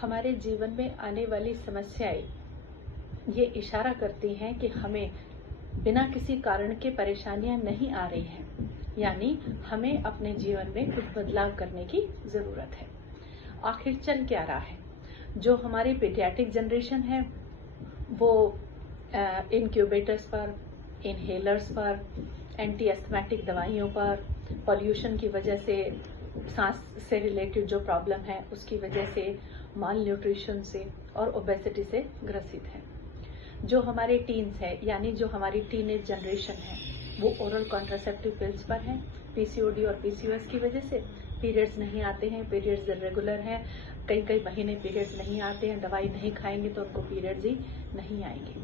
हमारे जीवन में आने वाली समस्याएं ये इशारा करती हैं कि हमें बिना किसी कारण के परेशानियां नहीं आ रही हैं, यानी हमें अपने जीवन में कुछ बदलाव करने की जरूरत है। आखिर चल क्या रहा है? जो हमारी पीडियाट्रिक जनरेशन है वो इनक्यूबेटर्स पर, इनहेलर्स पर, एंटी एस्थमेटिक दवाइयों पर, पॉल्यूशन की वजह से, सांस से रिलेटेड जो प्रॉब्लम है उसकी वजह से, माल न्यूट्रिशन से और ओबेसिटी से ग्रसित है। जो हमारे टीन्स है यानी जो हमारी टीनेज जनरेशन है वो ओरल कॉन्ट्रासेप्टिव पिल्स पर है। पीसीओडी और पीसीओएस की वजह से पीरियड्स नहीं आते हैं, पीरियड्स इरेगुलर हैं, कई कई महीने पीरियड्स नहीं आते हैं, दवाई नहीं खाएंगे तो उनको पीरियड्स ही नहीं आएंगे।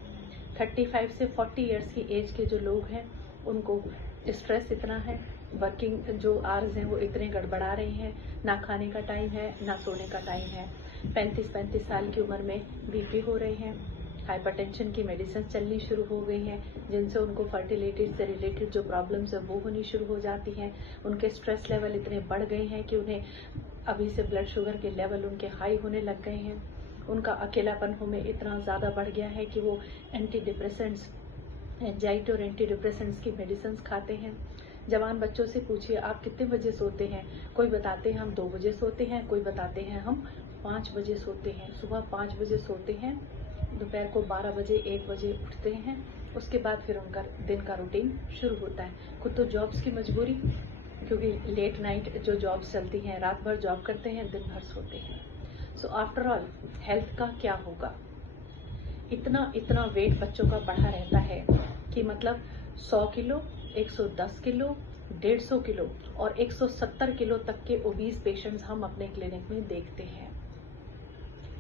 35 से 40 इयर्स की एज के जो लोग हैं उनको स्ट्रेस इतना है, वर्किंग जो आवर्स हैं वो इतने गड़बड़ा रहे हैं, ना खाने का टाइम है ना सोने का टाइम है। 35 साल की उम्र में बीपी हो रहे हैं, हाइपरटेंशन की मेडिसिन चलनी शुरू हो गई हैं, जिनसे उनको फर्टिलिटी से रिलेटेड जो प्रॉब्लम्स है वो होनी शुरू हो जाती हैं। उनके स्ट्रेस लेवल इतने बढ़ गए हैं कि उन्हें अभी से ब्लड शुगर के लेवल उनके हाई होने लग गए हैं। उनका अकेलापन में इतना ज़्यादा बढ़ गया है कि वो एंटी डिप्रेसेंट्स, एंजाइटी और एंटी डिप्रेसेंट्स की मेडिसिन खाते हैं। जवान बच्चों से पूछिए आप कितने बजे सोते हैं, कोई बताते हैं हम 2 बजे सोते हैं, कोई बताते हैं हम 5 बजे सोते हैं। सुबह 5 बजे सोते हैं, दोपहर को 12 बजे 1 बजे उठते हैं, उसके बाद फिर उनका दिन का रूटीन शुरू होता है। खुद तो जॉब्स की मजबूरी, क्योंकि लेट नाइट जो जॉब्स चलती हैं, रात भर जॉब करते हैं, दिन भर सोते हैं। सो आफ्टर ऑल हेल्थ का क्या होगा? इतना वेट बच्चों का बढ़ा रहता है कि मतलब 100 किलो, 110 किलो, 150 किलो और 170 किलो तक के ओबीज पेशेंट्स हम अपने क्लिनिक में देखते हैं।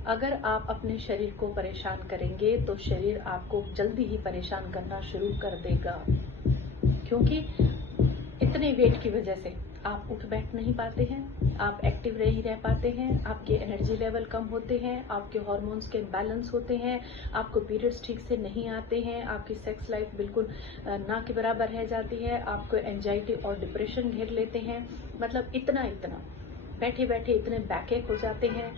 अगर आप अपने शरीर को परेशान करेंगे तो शरीर आपको जल्दी ही परेशान करना शुरू कर देगा, क्योंकि इतने वेट की वजह से आप उठ बैठ नहीं पाते हैं, आप एक्टिव नहीं रह पाते हैं, आपके एनर्जी लेवल कम होते हैं, आपके हार्मोन्स के बैलेंस होते हैं, आपको पीरियड्स ठीक से नहीं आते हैं, आपकी सेक्स लाइफ बिल्कुल ना के बराबर रह जाती है, आपको एंजाइटी और डिप्रेशन घेर लेते हैं। मतलब इतना बैठे बैठे इतने बैकएक हो जाते हैं,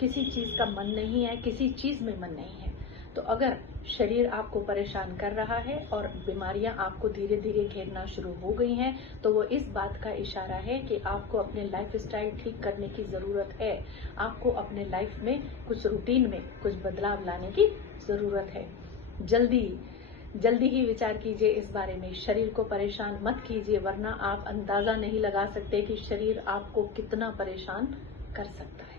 किसी चीज का मन नहीं है, किसी चीज में मन नहीं है। तो अगर शरीर आपको परेशान कर रहा है और बीमारियां आपको धीरे धीरे घेरना शुरू हो गई हैं, तो वो इस बात का इशारा है कि आपको अपने लाइफ स्टाइल ठीक करने की जरूरत है। आपको अपने लाइफ में कुछ रूटीन में कुछ बदलाव लाने की जरूरत है। जल्दी ही विचार कीजिए इस बारे में। शरीर को परेशान मत कीजिए, वरना आप अंदाजा नहीं लगा सकते कि शरीर आपको कितना परेशान कर सकता है।